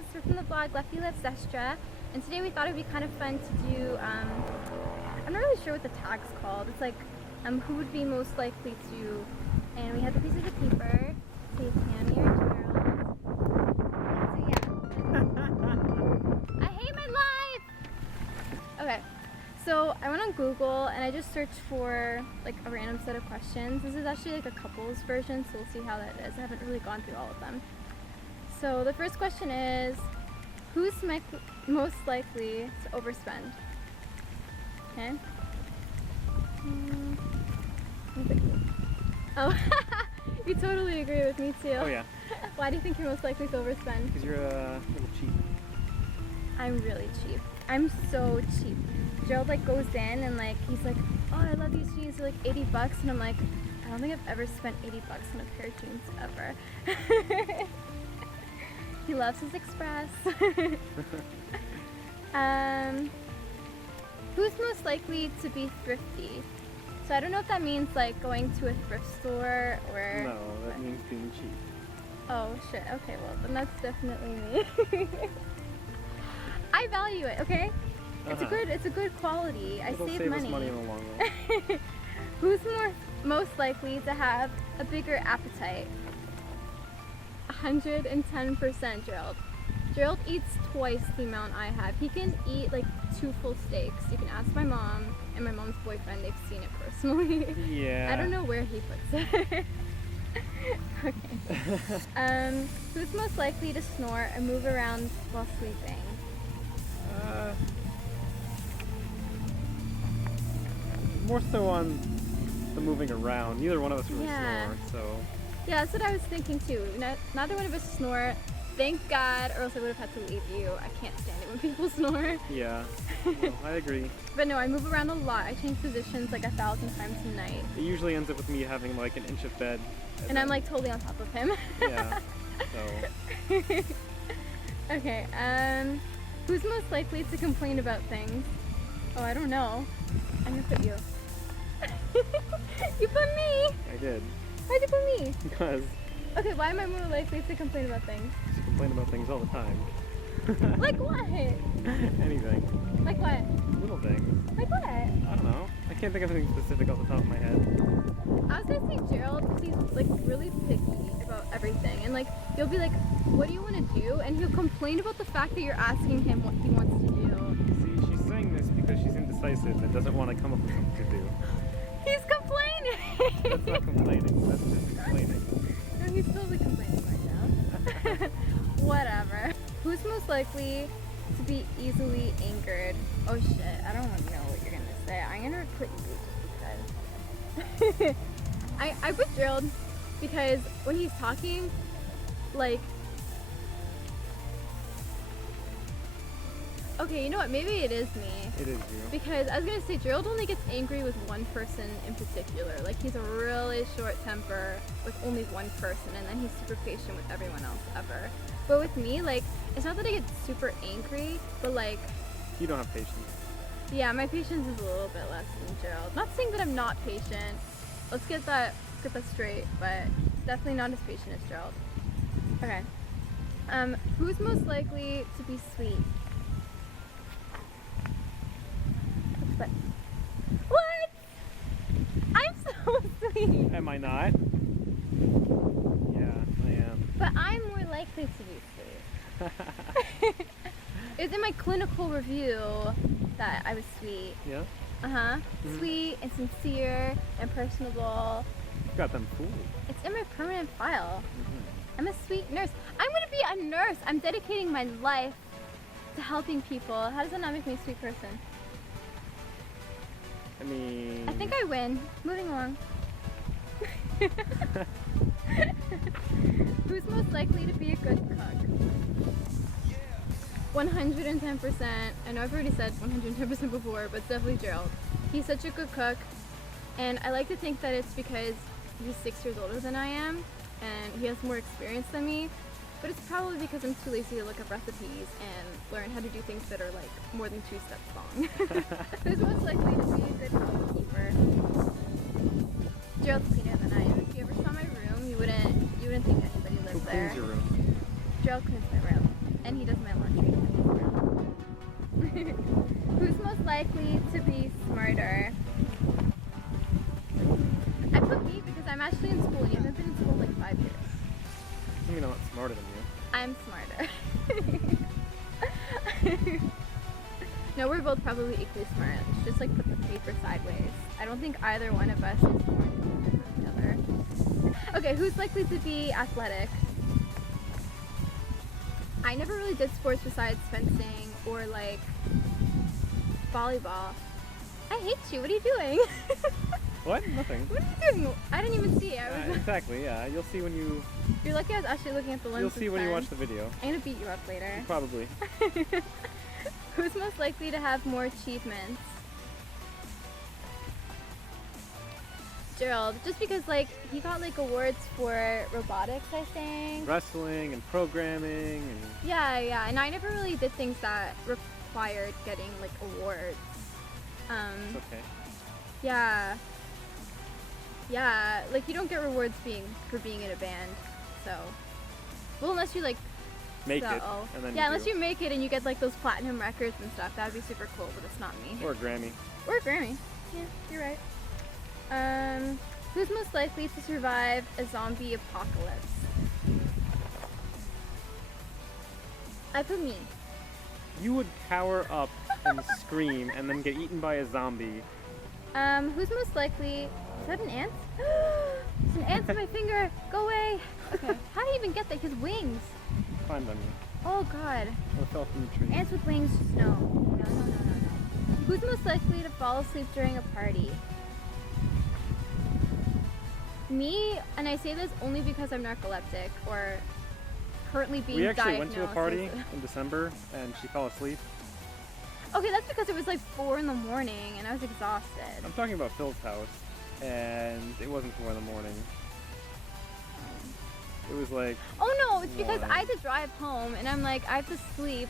guys, we're from the blog LeffelovesDestrua, and today we thought it would be kind of fun to do, I'm not really sure what the tag's called. It's like, who would be most likely to, and we have the pieces of paper, say Tammy or Gerald. So yeah. I hate my life! Okay, so I went on Google and I just searched for like a random set of questions. This is actually like a couples version, so we'll see how that is. I haven't really gone through all of them. So the first question is, who's most likely to overspend? Okay. Oh, you totally agree with me too. Oh yeah. Why do you think you're most likely to overspend? Because you're a little cheap. I'm really cheap. I'm so cheap. Gerald like goes in and like he's like, oh, I love these jeans, they're like 80 bucks, and I'm like, I don't think I've ever spent 80 bucks on a pair of jeans ever. He loves his Express. Who's most likely to be thrifty? So I don't know if that means like going to a thrift store or... No, that means being cheap. Oh shit, okay, well then that's definitely me. I value it, okay? It's a good quality. I save money. Us money in the long run. Who's most likely to have a bigger appetite? 110% Gerald. Gerald eats twice the amount I have. He can eat like 2 full steaks. You can ask my mom and my mom's boyfriend. They've seen it personally. Yeah. I don't know where he puts it. Okay. Who's most likely to snore and move around while sleeping? More so on the moving around. Neither one of us really snore, so... Yeah, that's what I was thinking too. Neither one of us snore. Thank God, or else I would have had to leave you. I can't stand it when people snore. Yeah, well, I agree. But no, I move around a lot. I change positions like 1,000 times a night. It usually ends up with me having like an inch of bed. And I'm like totally on top of him. Yeah, so... Okay, who's most likely to complain about things? Oh, I don't know. I'm gonna put you. You put me! I did. Why'd you put me? Because... Okay, why am I more likely to complain about things? You complain about things all the time. Like what? Anything. Like what? Little things. Like what? I don't know. I can't think of anything specific off the top of my head. I was gonna say Gerald because he's like really picky about everything, and like you'll be like, what do you want to do? And he'll complain about the fact that you're asking him what he wants to do. See, she's saying this because she's indecisive and doesn't want to come up with something to do. He's complaining! That's not complaining, that's just explaining. No, he's totally complaining right now. Whatever. Who's most likely to be easily angered? Oh shit, I don't want to know what you're gonna say. I'm gonna put you just because. I put Gerald because when he's talking, like... Okay, you know what? Maybe it is me. It is you. Because I was gonna say Gerald only gets angry with one person in particular. Like he's a really short temper with only one person, and then he's super patient with everyone else ever. But with me, like it's not that I get super angry, but like You don't have patience. yeah, my patience is a little bit less than Gerald. Not saying that I'm not patient. Let's get that straight, but definitely not as patient as Gerald. Okay. Who's most likely to be sweet? What? I'm so sweet. Am I not? Yeah, I am. But I'm more likely to be sweet. It's in my clinical review that I was sweet. Yeah? Uh-huh. Mm-hmm. Sweet and sincere and personable. You got them fooled. It's in my permanent file. Mm-hmm. I'm a sweet nurse. I'm gonna be a nurse. I'm dedicating my life to helping people. How does that not make me a sweet person? I mean... I think I win. Moving along. Who's most likely to be a good cook? 110%. I know I've already said 110% before, but it's definitely Gerald. He's such a good cook, and I like to think that it's because he's 6 years older than I am, and he has more experience than me. But it's probably because I'm too lazy to look up recipes and learn how to do things that are like more than 2 steps long. Who's most likely to be a good housekeeper? Gerald's cleaner than I am. If you ever saw my room, you wouldn't think anybody lives there. Who cleans your room? Gerald cleans my room. And he does my laundry. Who's most likely to be smarter? I put me because I'm actually in school and you haven't been in school in like 5 years. I mean, I'm not smarter than you. I'm smarter. No, we're both probably equally smart. Let's just like put the paper sideways. I don't think either one of us is more intelligent than the other. Okay, who's likely to be athletic? I never really did sports besides fencing or like volleyball. I hate you. What are you doing? What? Nothing. What are you doing? I didn't even see. I was exactly, yeah. You'll see when you... You're lucky I was actually looking at the lens. You'll see when you watch the video. I'm gonna beat you up later. Probably. Who's most likely to have more achievements? Gerald, just because like he got like awards for robotics, I think. Wrestling and programming and... Yeah, and I never really did things that required getting like awards. It's okay. Yeah, like you don't get rewards for being in a band, so. Well, unless you like make it, and then unless you make it and you get like those platinum records and stuff, that'd be super cool, but it's not me. Or a Grammy. Or a Grammy. Yeah, you're right. Who's most likely to survive a zombie apocalypse? I put me. You would cower up and scream and then get eaten by a zombie. Who's most likely... Is that an ant? It's an ant on my finger! Go away! Okay, how do you even get that? His wings! Climbed on you. Oh god. Or fell from the tree. Ants with wings, just no. No. Who's most likely to fall asleep during a party? Me, and I say this only because I'm narcoleptic or currently being diagnosed. We actually went to a party in December and she fell asleep. Okay, that's because it was like 4 in the morning and I was exhausted. I'm talking about Phil's house and it wasn't 4 in the morning. It was like... Oh no, it's because I had to drive home and I'm like, I have to sleep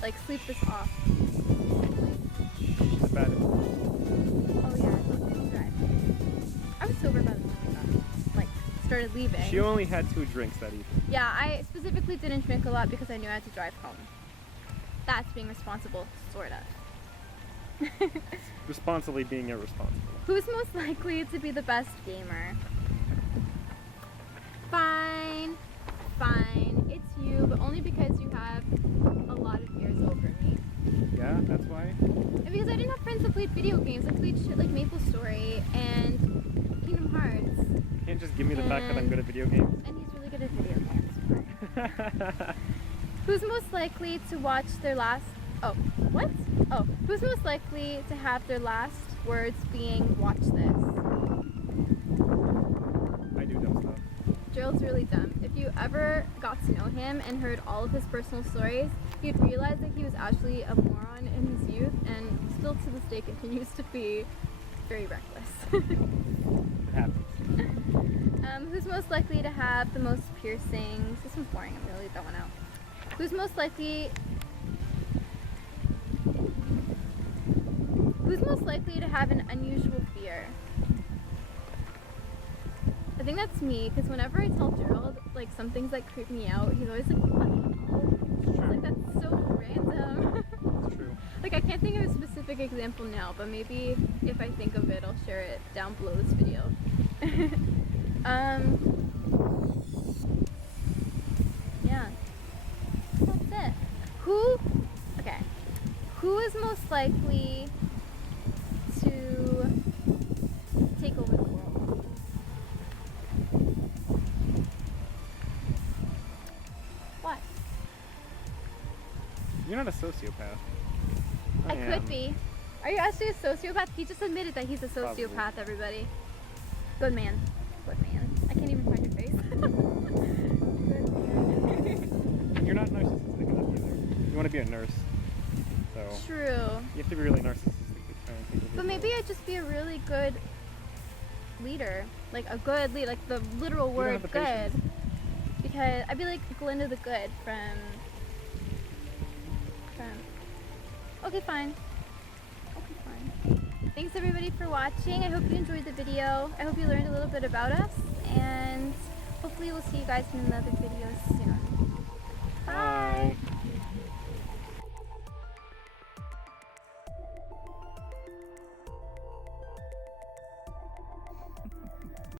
this off. That's bad. Oh yeah, I drive. I was sober by the time I started leaving. She only had 2 drinks that evening. Yeah, I specifically didn't drink a lot because I knew I had to drive home. That's being responsible, sort of. Responsibly being irresponsible. Who's most likely to be the best gamer? Fine, it's you, but only because you have a lot of years over me. Yeah, that's why? And because I didn't have friends that played video games. I played shit like MapleStory and Kingdom Hearts. You can't just give me the fact that I'm good at video games. And he's really good at video games. Who's most likely to watch their last... Oh, what? Oh, who's most likely to have their last words being, watch this? I do dumb stuff. Gerald's really dumb. If you ever got to know him and heard all of his personal stories, you'd realize that he was actually a moron in his youth and still to this day continues to be very reckless. It happens. Who's most likely to have the most piercings? This one's boring. I'm going to leave that one out. Who's most likely to have an unusual fear? I think that's me, because whenever I tell Gerald, like, some things that creep me out, he's always like, what? Like, that's so random. It's true. Like, I can't think of a specific example now, but maybe if I think of it, I'll share it down below this video. Yeah. That's it. Who is most likely to take over the world? What? You're not a sociopath. I could be. Are you actually a sociopath? He just admitted that he's a sociopath, probably. Everybody. Good man. Good man. I can't even find your face. You're not narcissistic enough either. You want to be a nurse. So true. You have to be really narcissistic to try and take over. But maybe I'd just be a really good leader. Like a good leader, like the literal word good. Patience. Because I'd be like Glinda the Good from Okay, fine. Thanks everybody for watching. I hope you enjoyed the video. I hope you learned a little bit about us, and hopefully we'll see you guys in another video soon.